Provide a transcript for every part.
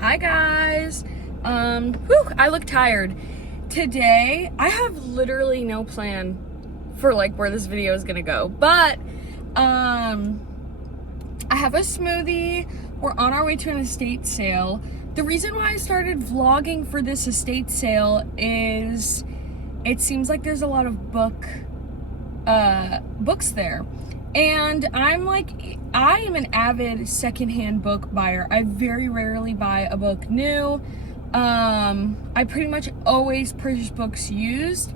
Hi guys. I look tired. Today, I have literally no plan for like where this video is gonna go, but I have a smoothie. We're on our way to an estate sale. The reason why I started vlogging for this estate sale is it seems like there's a lot of books there. And I am an avid secondhand book buyer. I very rarely buy a book new. I pretty much always purchase books used.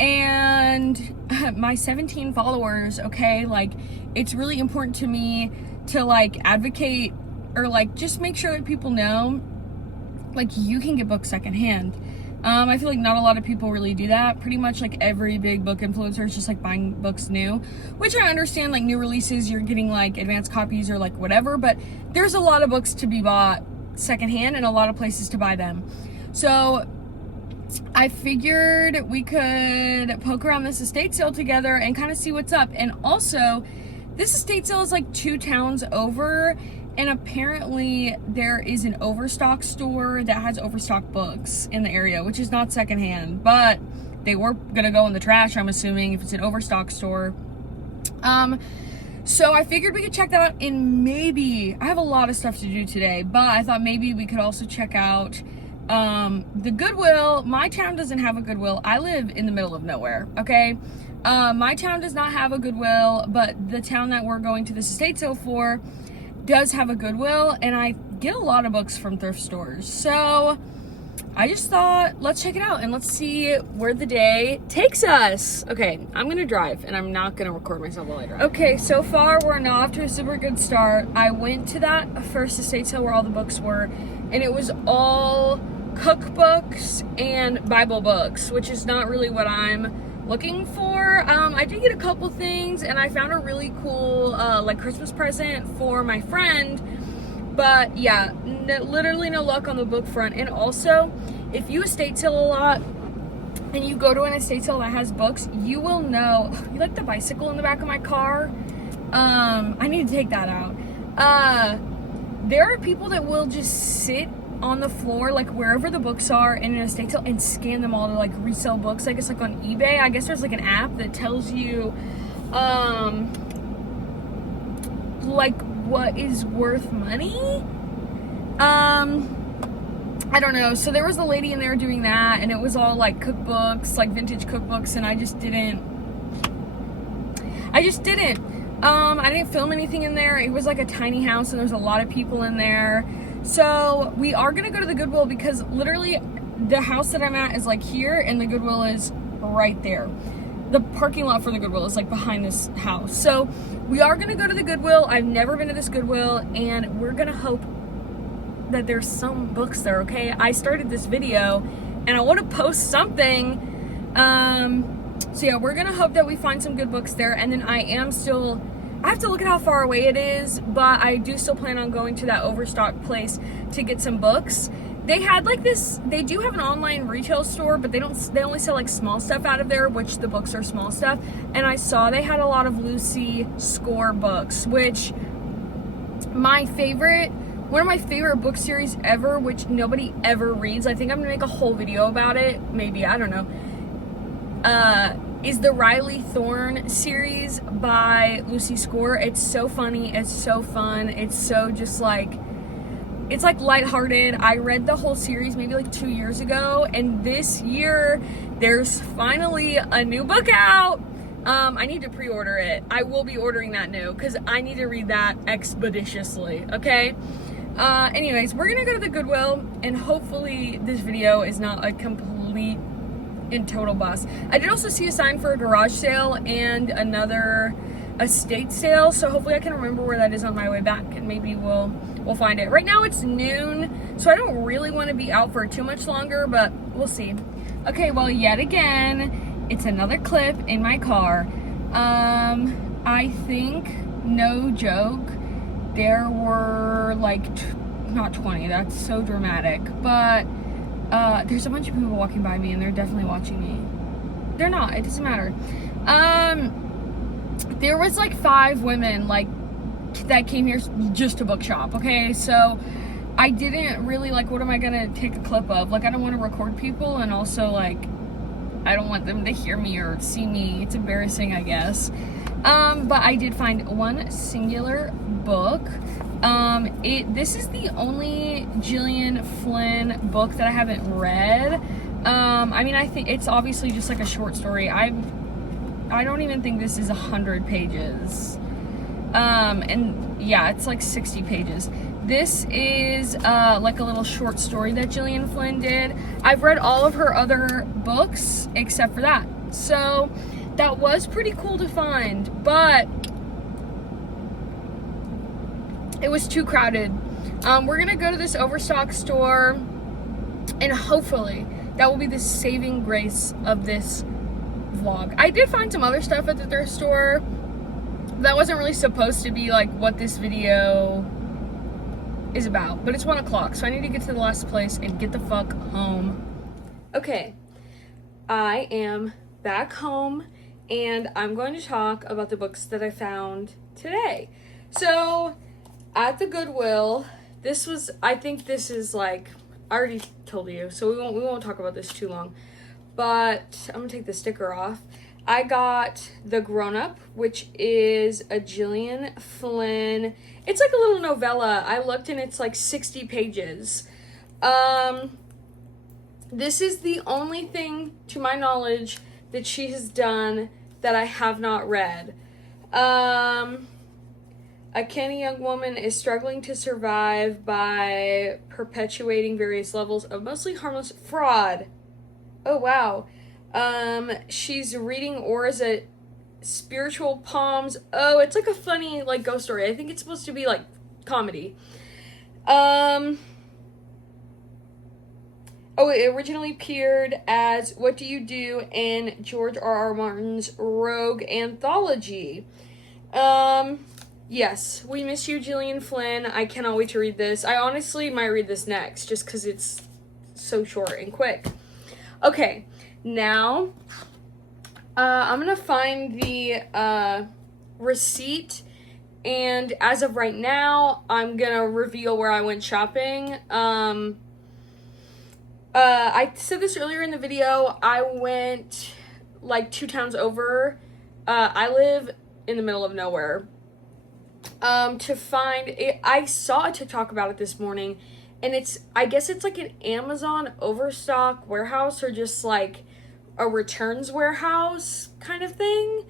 And my 17 followers, okay, like it's really important to me to like advocate or like just make sure that people know like you can get books secondhand. I feel like not a lot of people really do that. Pretty much like every big book influencer is just like buying books new, which I understand, like new releases, you're getting like advanced copies or like whatever, but there's a lot of books to be bought secondhand and a lot of places to buy them. So I figured we could poke around this estate sale together and kind of see what's up. And also, this estate sale is like 2 towns over, and apparently there is an Overstock store that has Overstock books in the area, which is not secondhand, but they were gonna go in the trash, I'm assuming, if it's an Overstock store. So I figured we could check that out, and maybe, I have a lot of stuff to do today, but I thought maybe we could also check out the Goodwill. My town doesn't have a Goodwill. I live in the middle of nowhere, okay? My town does not have a Goodwill, but the town that we're going to this estate sale for does have a Goodwill, and I get a lot of books from thrift stores. So I just thought, let's check it out and let's see where the day takes us. Okay, I'm gonna drive and I'm not gonna record myself while I drive. Okay, so far we're not off to a super good start. I went to that first estate sale where all the books were, and it was all cookbooks and Bible books, which is not really what I'm looking for. I did get a couple things, and I found a really cool like Christmas present for my friend, but yeah, literally no luck on the book front. And also, if you estate sale a lot and you go to an estate sale that has books, you will know. You like the bicycle in the back of my car? I need to take that out. There are people that will just sit on the floor, like wherever the books are in an estate sale, and scan them all to like resell books. I guess like on eBay. I guess there's like an app that tells you like what is worth money. I don't know. So there was a lady in there doing that, and it was all like cookbooks, like vintage cookbooks, and I didn't film anything in there. It was like a tiny house, and there's a lot of people in there. So we are gonna go to the Goodwill because literally the house that I'm at is like here, and the Goodwill is right there. The parking lot for the Goodwill is like behind this house. So we are gonna go to the Goodwill. I've never been to this Goodwill, and we're gonna hope that there's some books there, okay? I started this video and I wanna post something. So yeah, we're gonna hope that we find some good books there, and then I have to look at how far away it is, but I do still plan on going to that Overstock place to get some books. They had like this, they do have an online retail store, but they only sell like small stuff out of there, which the books are small stuff. And I saw they had a lot of Lucy Score books, which one of my favorite book series ever, which nobody ever reads. I think I'm gonna make a whole video about it, maybe, I don't know. Is the Riley Thorne series by Lucy Score. It's so funny, it's so fun, it's so just like, it's like lighthearted. I read the whole series maybe like 2 years ago, and this year there's finally a new book out. I need to pre-order it. I will be ordering that new because I need to read that expeditiously, okay? Anyways, we're gonna go to the Goodwill, and hopefully this video is not a complete in total bust. I did also see a sign for a garage sale and another estate sale, so hopefully I can remember where that is on my way back, and maybe we'll find it. Right now it's noon, so I don't really want to be out for too much longer, but we'll see. Okay, well, yet again, it's another clip in my car. I think, no joke, there were like not 20, that's so dramatic, but there's a bunch of people walking by me, and they're definitely watching me. They're not, it doesn't matter. There was like 5 women like that came here just to bookshop, okay? So I didn't really, like, what am I gonna take a clip of? Like, I don't want to record people, and also, like, I don't want them to hear me or see me. It's embarrassing, I guess. But I did find one singular book. This is the only Gillian Flynn book that I haven't read. I mean, I think it's obviously just like a short story. I don't even think this is 100 pages. And yeah, it's like 60 pages. This is like a little short story that Gillian Flynn did. I've read all of her other books except for that. So that was pretty cool to find, but it was too crowded. We're gonna go to this Overstock store, and hopefully that will be the saving grace of this vlog. I did find some other stuff at the thrift store that wasn't really supposed to be like what this video is about, but it's 1 o'clock, so I need to get to the last place and get the fuck home. Okay, I am back home, and I'm going to talk about the books that I found today. So at the Goodwill, I think this is like, I already told you, so we won't talk about this too long, but I'm gonna take the sticker off. I got The Grown Up, which is a Gillian Flynn. It's like a little novella. I looked and it's like 60 pages. This is the only thing, to my knowledge, that she has done that I have not read. A canny young woman is struggling to survive by perpetuating various levels of mostly harmless fraud. Oh, wow. She's reading auras at Spiritual Palms. Oh, it's like a funny, like, ghost story. I think it's supposed to be, like, comedy. Oh, it originally appeared as What Do You Do in George R.R. Martin's Rogue Anthology. Yes, we miss you, Gillian Flynn. I cannot wait to read this. I honestly might read this next, just because it's so short and quick. Okay, now, I'm gonna find the, receipt, and as of right now, I'm gonna reveal where I went shopping. I said this earlier in the video, I went, like, 2 towns over. I live in the middle of nowhere. To find it, I saw a TikTok about it this morning, and I guess it's like an Amazon Overstock warehouse, or just like a returns warehouse kind of thing.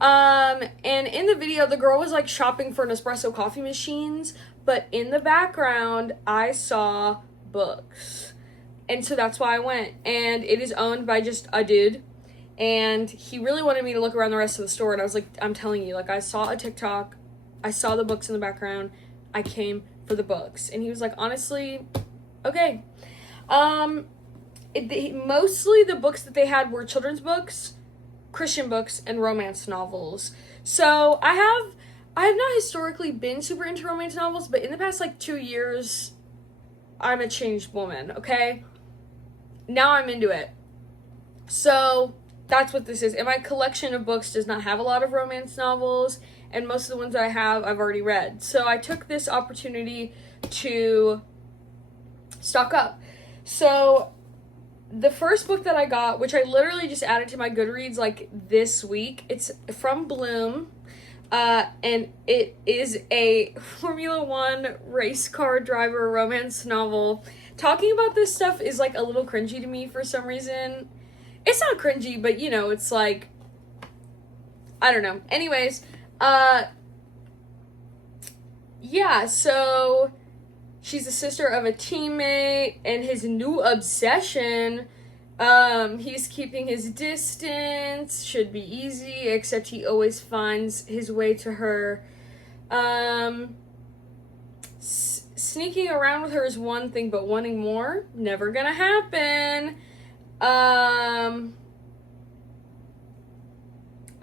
And in the video, the girl was like shopping for Nespresso coffee machines, but in the background, I saw books. And so that's why I went, and it is owned by just a dude, and he really wanted me to look around the rest of the store, and I was like, I'm telling you, like, I saw a TikTok, I saw the books in the background, I came for the books. And he was like, honestly, okay. Mostly the books that they had were children's books, Christian books, and romance novels. So I have not historically been super into romance novels, but in the past, like, 2 years, I'm a changed woman, okay? Now I'm into it. So that's what this is. And my collection of books does not have a lot of romance novels, and most of the ones that I have, I've already read. So I took this opportunity to stock up. So the first book that I got, which I literally just added to my Goodreads like this week, it's from Bloom, and it is a Formula One race car driver romance novel. Talking about this stuff is like a little cringy to me for some reason. It's not cringy, but you know, it's like, I don't know. Anyways, yeah, so she's the sister of a teammate, and his new obsession, he's keeping his distance, should be easy, except he always finds his way to her. Sneaking around with her is one thing, but wanting more, never gonna happen.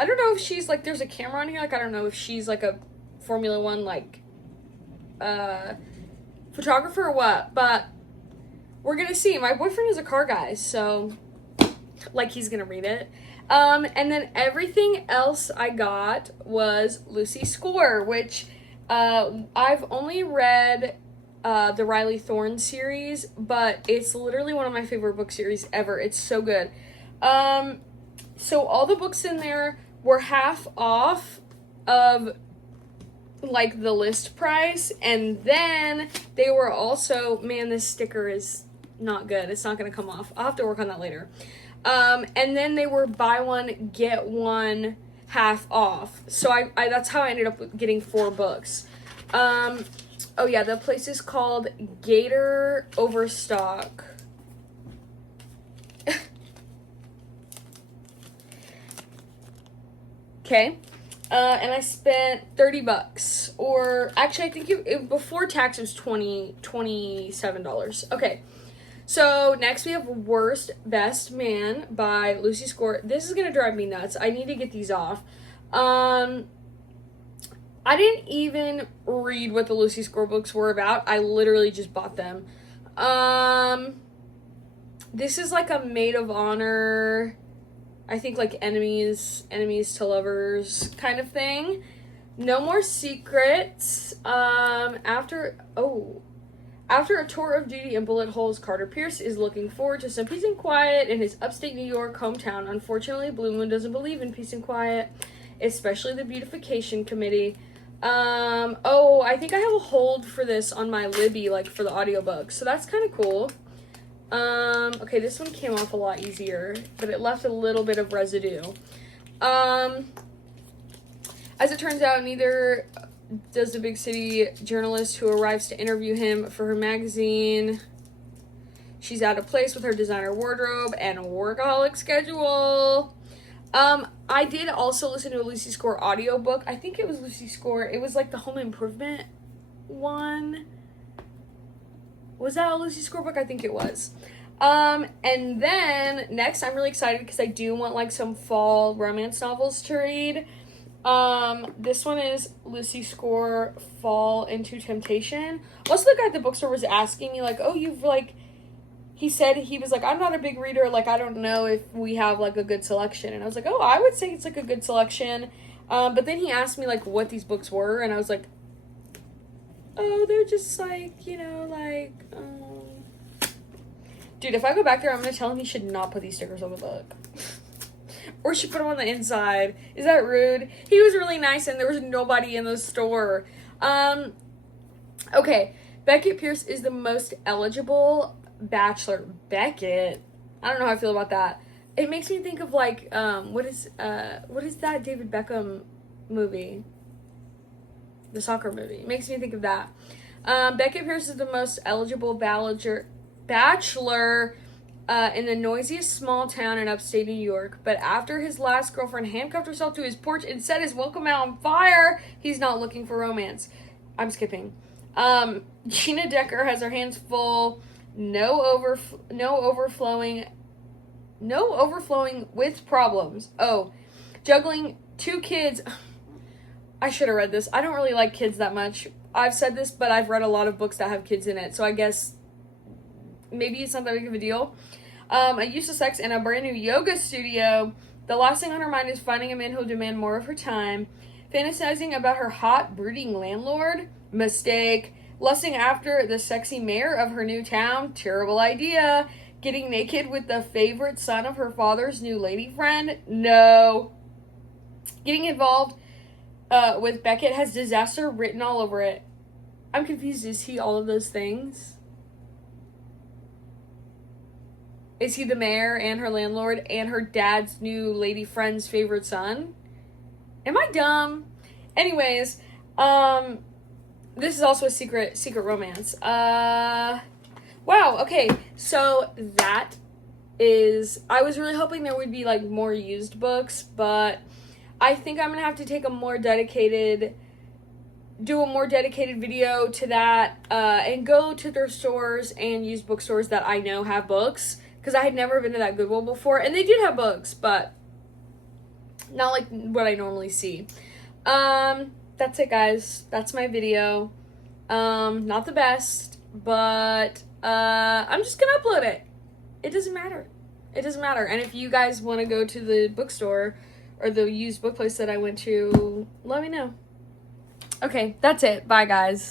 I don't know if she's, like, there's a camera on here, like, I don't know if she's, like, a Formula One, like, photographer or what, but we're gonna see. My boyfriend is a car guy, so, like, he's gonna read it. And then everything else I got was Lucy Score, which, I've only read the Riley Thorne series, but it's literally one of my favorite book series ever. It's so good. So all the books in there were half off of like the list price, and then they were also, man, this sticker is not good. It's not gonna come off. I'll have to work on that later. And then they were buy one get one half off. So I that's how I ended up getting 4 books. Oh yeah, the place is called Gator Overstock. Okay. And I spent $30, or actually I think it before tax it was $27. Okay. So next we have Worst Best Man by Lucy Score. This is gonna drive me nuts. I need to get these off. I didn't even read what the Lucy Score books were about. I literally just bought them. This is like a maid of honor, I think like enemies to lovers kind of thing. No More Secrets. After a tour of duty in bullet holes, Carter Pierce is looking forward to some peace and quiet in his upstate New York hometown. Unfortunately, Blue Moon doesn't believe in peace and quiet, especially the beautification committee. I think I have a hold for this on my Libby, like for the audiobook, so that's kind of cool. Okay, this one came off a lot easier, but it left a little bit of residue. As it turns out, neither does the big city journalist who arrives to interview him for her magazine. She's out of place with her designer wardrobe and workaholic schedule. I did also listen to a Lucy Score audiobook. I think it was Lucy Score. It was like the home improvement one. Was that a Lucy Score book? I think it was. And then next, I'm really excited because I do want like some fall romance novels to read. This one is Lucy Score Fall into Temptation. Also, the guy at the bookstore was asking me like, oh, you've like, he said, he was like, I'm not a big reader, like, I don't know if we have like a good selection. And I was like, oh, I would say it's like a good selection. But then he asked me like what these books were, and I was like, oh, they're just like, you know, like, dude, if I go back there, I'm gonna tell him he should not put these stickers on the book. Or should put them on the inside. Is that rude? He was really nice and there was nobody in the store. Okay, Beckett Pierce is the most eligible bachelor. Beckett? I don't know how I feel about that. It makes me think of like, what is that David Beckham movie? The soccer movie. It makes me think of that. Beckett Pierce is the most eligible bachelor in the noisiest small town in upstate New York, but after his last girlfriend handcuffed herself to his porch and set his welcome mat on fire, he's not looking for romance. I'm skipping. Gina Decker has her hands full. No overflowing with problems. Oh, juggling 2 kids. I should have read this. I don't really like kids that much. I've said this, but I've read a lot of books that have kids in it, so I guess maybe it's not that big of a deal. A use of sex in a brand new yoga studio. The last thing on her mind is finding a man who'll demand more of her time. Fantasizing about her hot, brooding landlord. Mistake. Lusting after the sexy mayor of her new town. Terrible idea. Getting naked with the favorite son of her father's new lady friend. No. Getting involved with Beckett has disaster written all over it. I'm confused. Is he all of those things? Is he the mayor and her landlord and her dad's new lady friend's favorite son? Am I dumb? Anyways, this is also a secret romance. Wow, okay, so that is, I was really hoping there would be like more used books, but I think I'm gonna have to take do a more dedicated video to that, and go to their stores and used bookstores that I know have books, because I had never been to that Goodwill before, and they did have books, but not like what I normally see. That's it, guys. That's my video. Not the best, but I'm just gonna upload it. It doesn't matter. It doesn't matter. And if you guys want to go to the bookstore or the used book place that I went to, let me know. Okay, that's it. Bye, guys.